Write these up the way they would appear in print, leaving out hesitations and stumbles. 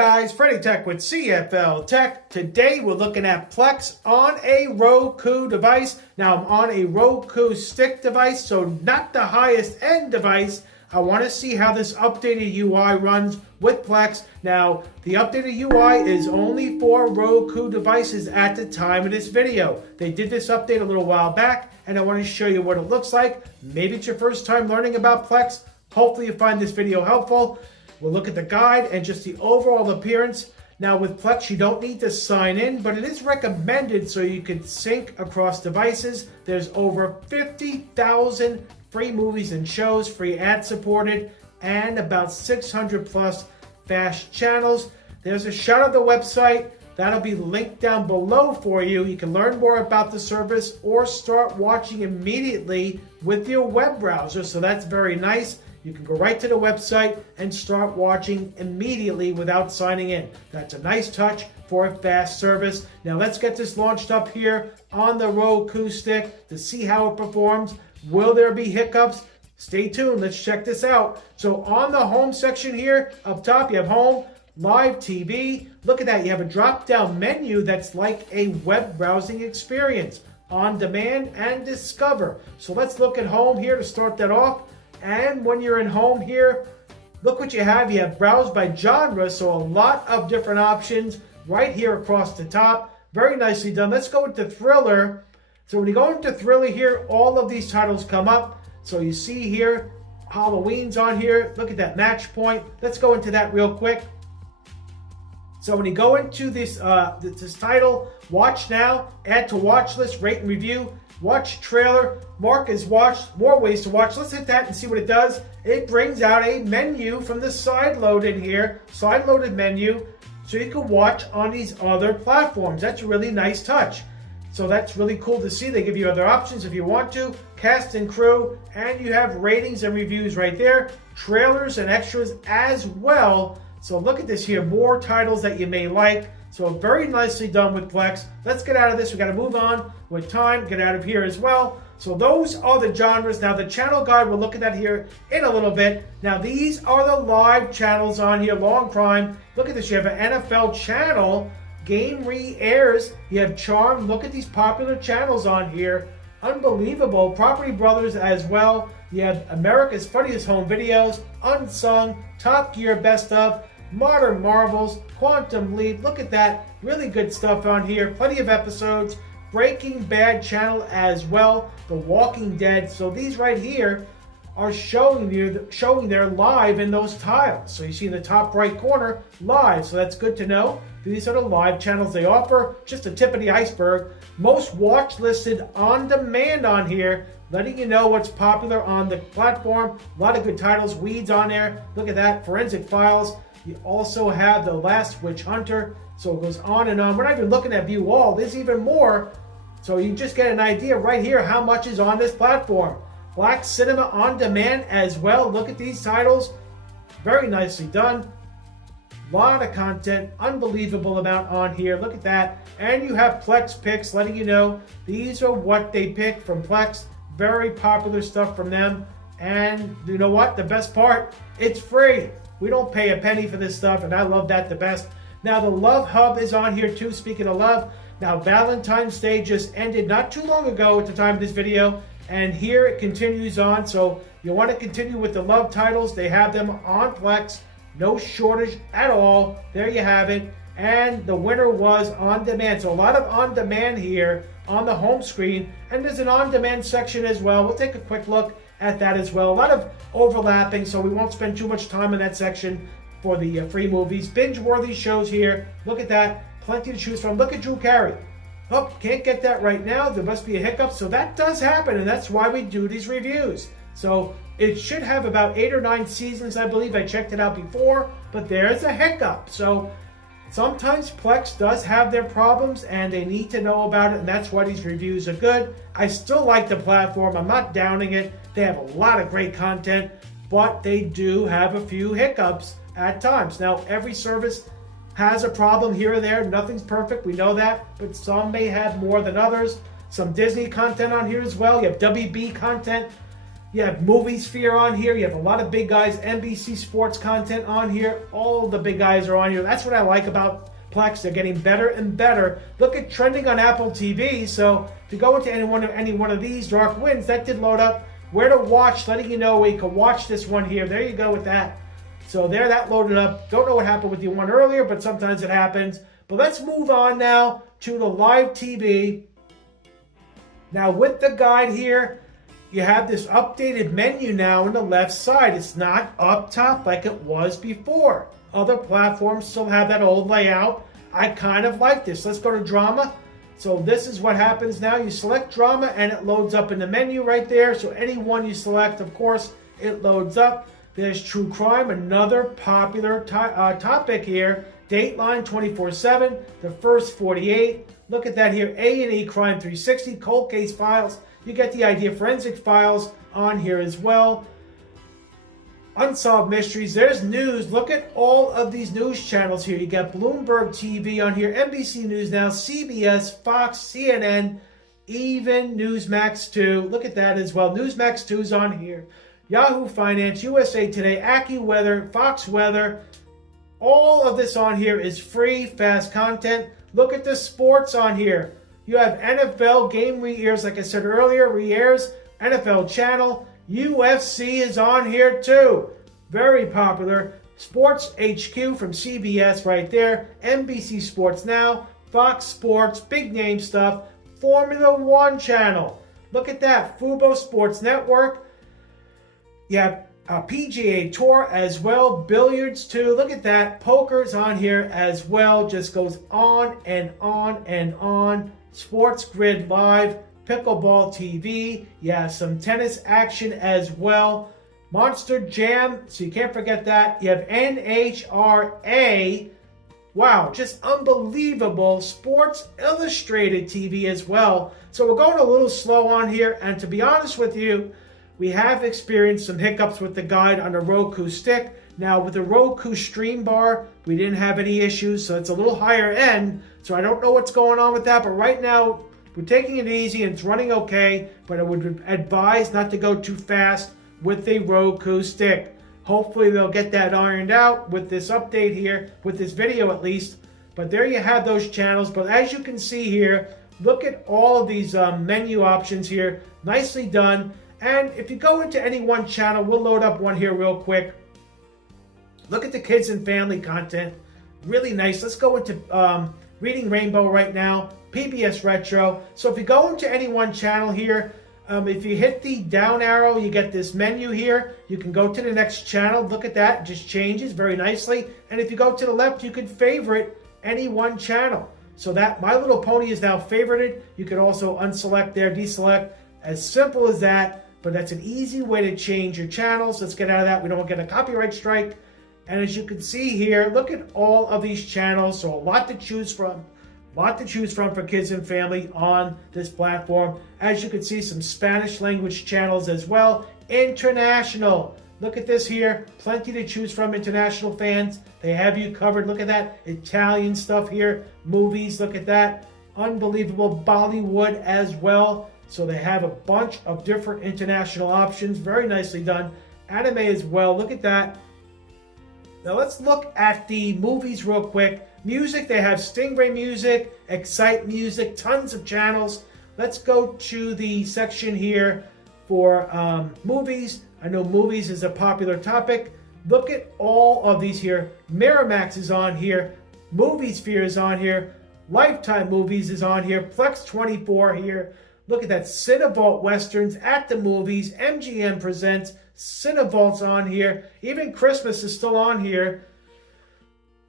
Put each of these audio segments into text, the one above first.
guys, frndly with CFL-TECH. Today we're looking at Plex on a Roku device. Now I'm on a Roku stick device, so not the highest end device. I want to see how this updated UI runs with Plex. Now the updated UI is only for Roku devices at the time of this video. They did this update a little while back and I want to show you what it looks like. Maybe it's your first time learning about Plex. Hopefully you find this video helpful. We'll look at the guide and just the overall appearance. Now with Plex, you don't need to sign in, but it is recommended so you can sync across devices. There's over 50,000 free movies and shows, free ad supported, and about 600 plus fast channels. There's a shot of the website. That'll be linked down below for you. You can learn more about the service or start watching immediately with your web browser. So that's very nice. You can go right to the website and start watching immediately without signing in. That's a nice touch for a fast service. Now let's get this launched up here on the Roku stick to see how it performs. Will there be hiccups? Stay tuned. Let's check this out. So on the home section here, up top, you have home, live TV. Look at that. You have a drop-down menu that's like a web browsing experience. On demand and discover. So let's look at home here to start that off. And when you're in home here, look what you have. You have browse by genre, so a lot of different options right here across the top. Very nicely done. Let's go into thriller. So when you go into thriller here, all of these titles come up. So you see here, Halloween's on here. Look at that match point. Let's go into that real quick. So when you go into this title, watch now, add to watch list, rate and review, watch trailer, mark as watched, more ways to watch. Let's hit that and see what it does. It brings out a menu from the side load in here, side loaded menu, so you can watch on these other platforms. That's a really nice touch. So that's really cool to see. They give you other options if you want to, cast and crew, and you have ratings and reviews right there, trailers and extras as well. So look at this here, more titles that you may like. So very nicely done with Plex. Let's get out of this. We got to move on with time, get out of here as well. So those are the genres. Now the channel guide, we'll look at that here in a little bit. Now these are the live channels on here, long prime. Look at this, you have an NFL channel, game re-airs, you have Charm. Look at these popular channels on here. Unbelievable. Property Brothers as well. You have America's Funniest Home Videos, Unsung, Top Gear Best Of, Modern Marvels, Quantum Leap. Look at that. Really good stuff on here. Plenty of episodes. Breaking Bad channel as well. The Walking Dead. So these right here are showing their live in those tiles. So you see in the top right corner, live. So that's good to know. These are the live channels they offer. Just a tip of the iceberg. Most watch listed on demand on here, letting you know what's popular on the platform. A lot of good titles. Weeds on there. Look at that. Forensic Files. You also have The Last Witch Hunter. So it goes on and on. We're not even looking at view all. There's even more. So you just get an idea right here how much is on this platform. Black Cinema on demand as well. Look at these titles. Very nicely done. A lot of content. Unbelievable amount on here. Look at that. And you have Plex picks letting you know these are what they pick from Plex. Very popular stuff from them. And you know what? The best part, it's free. We don't pay a penny for this stuff, and I love that the best. Now, the Love Hub is on here too, speaking of love. Now, Valentine's Day just ended not too long ago at the time of this video, and here it continues on. So you want to continue with the love titles. They have them on Plex. No shortage at all. There you have it. And the winner was on demand. So a lot of on demand here on the home screen, and there's an on demand section as well. We'll take a quick look at that as well. A lot of overlapping, so we won't spend too much time in that section for the free movies. Binge-worthy shows here. Look at that. Plenty to choose from. Look at Drew Carey. Oh, can't get that right now. There must be a hiccup. So that does happen, and that's why we do these reviews. So it should have about 8 or 9 seasons, I believe. I checked it out before, but there's a hiccup. So sometimes Plex does have their problems and they need to know about it, and that's why these reviews are good. I still like the platform. I'm not downing it. They have a lot of great content, but they do have a few hiccups at times. Now, every service has a problem here or there. Nothing's perfect. We know that, but some may have more than others. Some Disney content on here as well. You have WB content. You have Movie Sphere on here. You have a lot of big guys, NBC sports content on here. All of the big guys are on here. That's what I like about Plex. They're getting better and better. Look at trending on Apple TV. So if you go into any one of these dark winds, that did load up. Where to watch, letting you know where you can watch this one here. There you go with that. So there, that loaded up. Don't know what happened with the one earlier, but sometimes it happens. But let's move on now to the live TV. Now with the guide here, you have this updated menu now on the left side. It's not up top like it was before. Other platforms still have that old layout. I kind of like this. Let's go to drama. So this is what happens now. You select drama and it loads up in the menu right there. So any one you select, of course, it loads up. There's true crime, another popular topic here. Dateline 24/7, the first 48. Look at that here. A&E Crime 360, cold case files. You get the idea. Forensic files on here as well. Unsolved mysteries. There's news. Look at all of these news channels here. You got Bloomberg TV on here, NBC News Now, CBS, Fox, CNN, even Newsmax 2. Look at that as well. Newsmax 2 is on here. Yahoo Finance, USA Today, AccuWeather, Fox Weather. All of this on here is free, fast content. Look at the sports on here. You have NFL game re-airs, like I said earlier, re-airs, NFL channel. UFC is on here too. Very popular. Sports HQ from CBS right there. NBC Sports Now, Fox Sports, big name stuff. Formula One channel. Look at that. Fubo Sports Network. You have PGA Tour as well. Billiards too. Look at that. Poker's on here as well. Just goes on and on and on. Sports Grid Live, Pickleball TV, yeah, some tennis action as well. Monster Jam, so you can't forget that. You have NHRA, wow, just unbelievable. Sports Illustrated TV as well. So we're going a little slow on here, and to be honest with you, we have experienced some hiccups with the guide on the Roku stick. Now with the Roku stream bar, we didn't have any issues, so it's a little higher end. So I don't know what's going on with that, but right now we're taking it easy and it's running okay, but I would advise not to go too fast with the Roku stick. Hopefully they'll get that ironed out with this update here, with this video at least. But there you have those channels. But as you can see here, look at all of these menu options here. Nicely done. And if you go into any one channel, we'll load up one here real quick. Look at the kids and family content. Really nice. Let's go into Reading Rainbow right now. PBS Retro. So if you go into any one channel here, if you hit the down arrow, you get this menu here. You can go to the next channel. Look at that. It just changes very nicely. And if you go to the left, you can favorite any one channel. So that My Little Pony is now favorited. You can also unselect there, deselect. As simple as that. But that's an easy way to change your channels. Let's get out of that. We don't get a copyright strike. And as you can see here, look at all of these channels. So a lot to choose from. A lot to choose from for kids and family on this platform. As you can see, some Spanish language channels as well. International. Look at this here. Plenty to choose from, international fans. They have you covered. Look at that. Italian stuff here. Movies. Look at that. Unbelievable. Bollywood as well. So they have a bunch of different international options. Very nicely done. Anime as well. Look at that. Now let's look at the movies real quick. Music, they have Stingray Music, Excite Music, tons of channels. Let's go to the section here for movies. I know movies is a popular topic. Look at all of these here. Miramax is on here. Movie Sphere is on here. Lifetime Movies is on here. Plex 24 here. Look at that. Cinevault Westerns at the movies. MGM Presents. Cinevault's on here. Even Christmas is still on here.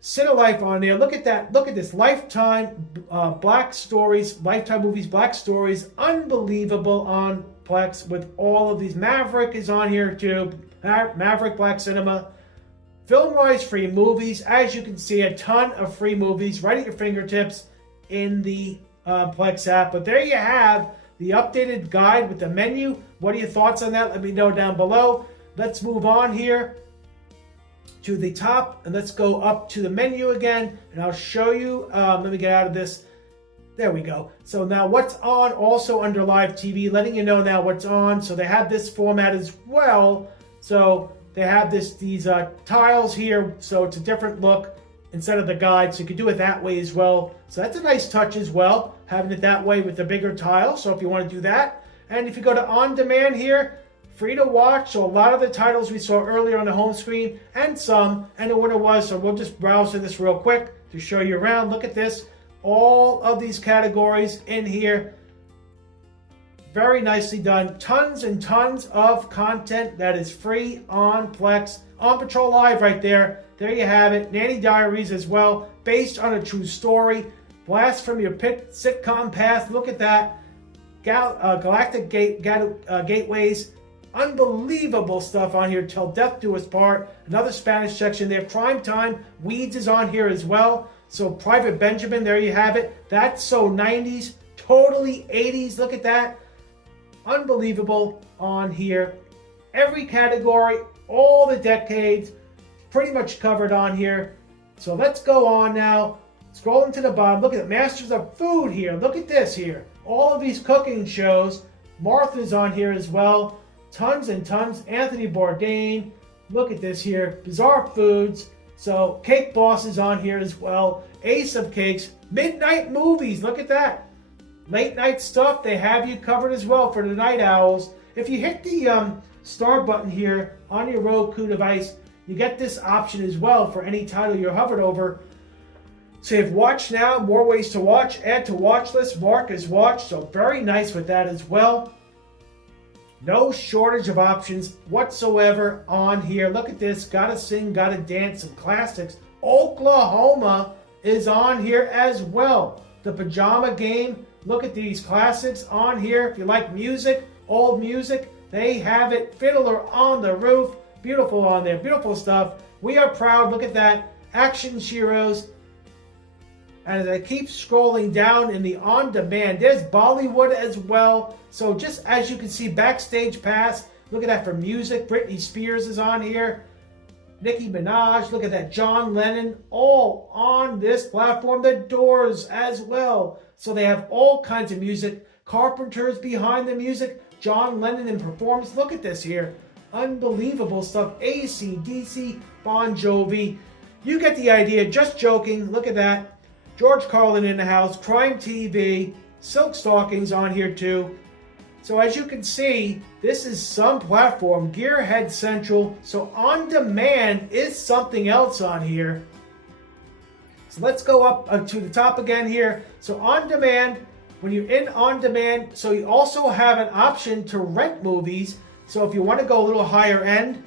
Cinelife on there. Look at that. Look at this. Lifetime Black Stories. Lifetime Movies Black Stories. Unbelievable on Plex with all of these. Maverick is on here too. Maverick Black Cinema. FilmWise free movies. As you can see, a ton of free movies right at your fingertips in the Plex app. But there you have the updated guide with the menu. What are your thoughts on that? Let me know down below. Let's move on here to the top and let's go up to the menu again and I'll show you. Let me get out of this. There we go. So now what's on also under live TV, letting you know now what's on. So they have this format as well. So they have these tiles here. So it's a different look instead of the guide. So you can do it that way as well. So that's a nice touch as well, having it that way with the bigger tile. So if you want to do that. And if you go to on demand here, free to watch. So a lot of the titles we saw earlier on the home screen and some, and the winner was. So we'll just browse through this real quick to show you around. Look at this. All of these categories in here. Very nicely done. Tons and tons of content that is free on Plex. On Patrol Live right there. There you have it. Nanny Diaries as well. Based on a true story. Blast from your pit sitcom past. Look at that. Galactic Gateways. Unbelievable stuff on here. Till Death Do Us Part. Another Spanish section there. Prime Time. Weeds is on here as well. So Private Benjamin, there you have it. That's so 90s. Totally 80s. Look at that. Unbelievable on here. Every category, all the decades, pretty much covered on here. So let's go on now. Scrolling to the bottom. Look at the Masters of Food here. Look at this here. All of these cooking shows. Martha's on here as well. Tons and tons. Anthony Bourdain. Look at this here. Bizarre Foods. So Cake Boss is on here as well. Ace of Cakes. Midnight Movies. Look at that. Late night stuff. They have you covered as well for the night owls. If you hit the star button here on your Roku device, you get this option as well for any title you're hovered over. So you have Watch Now, more ways to watch. Add to watch list. Mark as watch. So very nice with that as well. No shortage of options whatsoever on here. Look at this. Gotta Sing, Gotta Dance, some classics. Oklahoma is on here as well. The Pajama Game. Look at these classics on here. If you like music, old music, they have it. Fiddler on the Roof. Beautiful on there. Beautiful stuff. We Are Proud. Look at that. Action Heroes. And as I keep scrolling down in the on-demand, there's Bollywood as well. So just as you can see, Backstage Pass. Look at that for music. Britney Spears is on here. Nicki Minaj. Look at that. John Lennon. All on this platform. The Doors as well. So they have all kinds of music. Carpenters behind the music. John Lennon in performance. Look at this here. Unbelievable stuff. AC/DC, Bon Jovi. You get the idea. Just joking. Look at that. George Carlin in the house. Crime TV. Silk Stockings on here too. So as you can see, this is some platform. Gearhead Central. So on demand is something else on here. So let's go up to the top again here. So on demand, when you're in on demand, so you also have an option to rent movies. So if you want to go a little higher end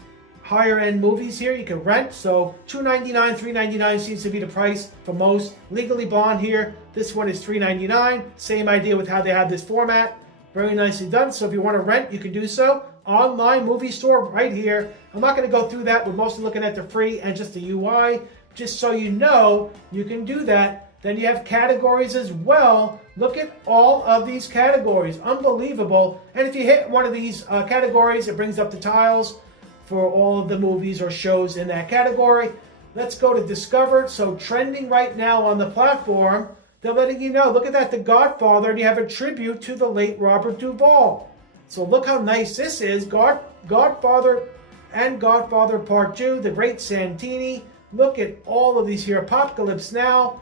movies here, you can rent. So $2.99, $3.99 seems to be the price for most. Legally Blonde here, this one is $3.99. Same idea with how they have this format. Very nicely done. So if you want to rent, you can do so. Online movie store right here. I'm not going to go through that. We're mostly looking at the free and just the UI. Just so you know, you can do that. Then you have categories as well. Look at all of these categories. Unbelievable. And if you hit one of these categories, it brings up the tiles for all of the movies or shows in that category. Let's go to Discover. So trending right now on the platform, they're letting you know. Look at that, The Godfather, and you have a tribute to the late Robert Duvall. So look how nice this is. Godfather and Godfather Part 2, The Great Santini. Look at all of these here. Apocalypse Now.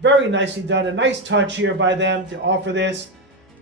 Very nicely done. A nice touch here by them to offer this.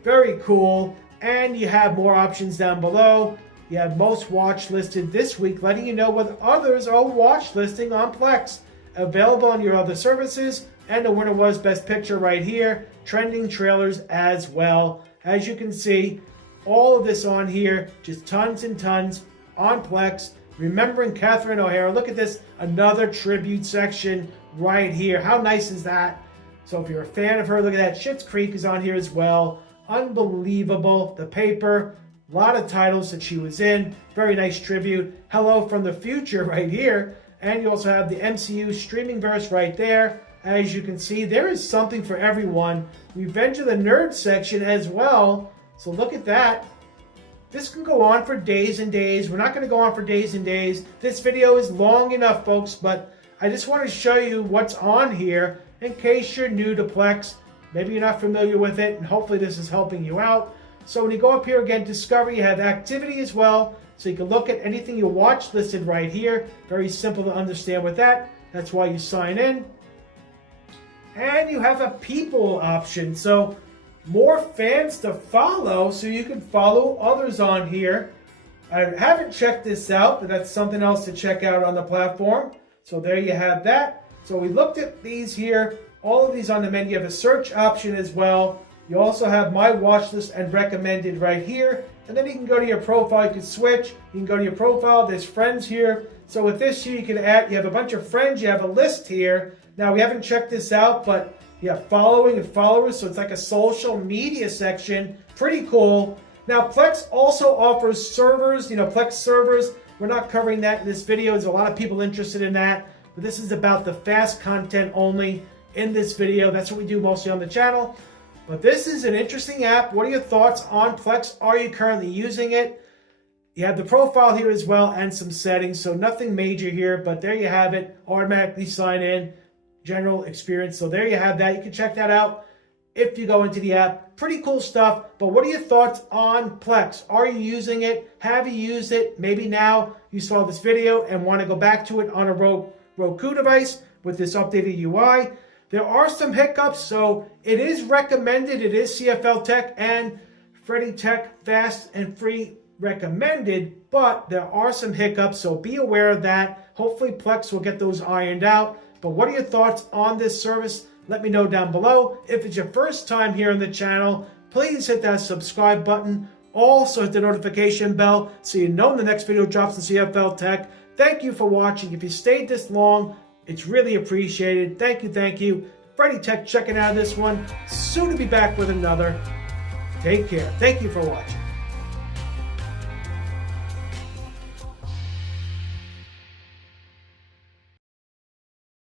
Very cool. And you have more options down below. You have most watched listed this week, letting you know what others are watch listing on Plex. Available on your other services. And the winner was Best Picture right here. Trending trailers as well. As you can see, all of this on here. Just tons and tons on Plex. Remembering Catherine O'Hara. Look at this. Another tribute section right here. How nice is that? So if you're a fan of her, look at that. Schitt's Creek is on here as well. Unbelievable. The Paper. A lot of titles that she was in. Very nice tribute. Hello from the Future right here. And you also have the MCU streaming verse right there. As you can see, there is something for everyone. Revenge of the Nerds section as well. So look at that. This can go on for days and days. We're not going to go on for days and days. This video is long enough, folks, but I just want to show you what's on here in case you're new to Plex. Maybe you're not familiar with it, and hopefully this is helping you out. So when you go up here again, Discover, you have activity as well. So you can look at anything you watch listed right here. Very simple to understand with that. That's why you sign in. And you have a people option. So more fans to follow, so you can follow others on here. I haven't checked this out, but that's something else to check out on the platform. So there you have that. So we looked at these here. All of these on the menu. You have a search option as well. You also have my watch list and recommended right here. And then you can go to your profile. You can switch. You can go to your profile. There's friends here. So with this here, you can add, you have a bunch of friends. You have a list here. Now, we haven't checked this out, but you have following and followers. So it's like a social media section. Pretty cool. Now, Plex also offers servers. Plex servers. We're not covering that in this video. There's a lot of people interested in that. But this is about the fast content only in this video. That's what we do mostly on the channel. But this is an interesting app. What are your thoughts on Plex? Are you currently using it? You have the profile here as well and some settings. So nothing major here, but there you have it. Automatically sign in, general experience. So there you have that. You can check that out if you go into the app. Pretty cool stuff. But what are your thoughts on Plex? Are you using it? Have you used it? Maybe now you saw this video and want to go back to it on a Roku device with this updated UI. There are some hiccups, so it is recommended. It is CFL-TECH and frndly fast and free recommended, but there are some hiccups, so be aware of that. Hopefully Plex will get those ironed out. But what are your thoughts on this service? Let me know down below. If it's your first time here on the channel, please hit that subscribe button. Also hit the notification bell so you know when the next video drops in CFL-TECH. Thank you for watching. If you stayed this long, it's really appreciated. Thank you, thank you. frndly checking out this one. Soon to be back with another. Take care. Thank you for watching.